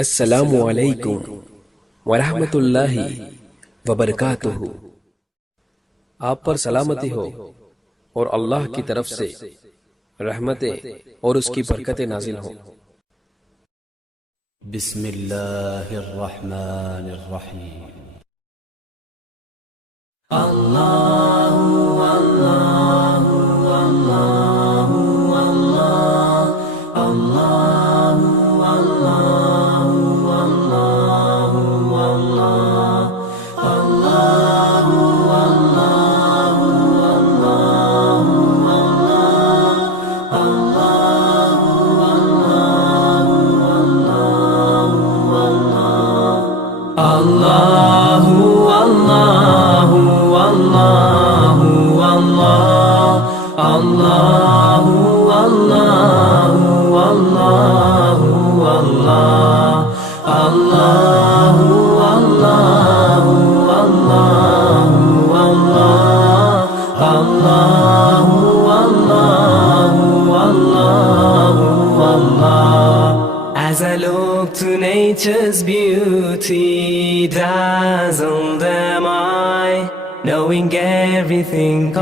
अस्सलामु अलैकुम वरहमतुल्लाहि वबरकातुहू। आप पर सलामती हो और अल्लाह की तरफ से रहमतें और उसकी बरकतें नाजिल हो। बिस्मिल्लाहिर्रहमानिर्रहीम। अल्लाहु अल्लाहु अल्लाहु अल्लाह अल्लाहु अल्लाहु अल्लाहु अल्लाह अल्लाहु अल्लाहु अल्लाहु अल्लाह अल्लाहु अल्लाहु अल्लाहु अल्लाहु अल्लाहु अल्लाहु अल्लाहु अल्लाहु अल्लाहु अल्लाहु अल्लाहु अल्लाह। As I look to nature's beauty, dazzled am I, knowing everything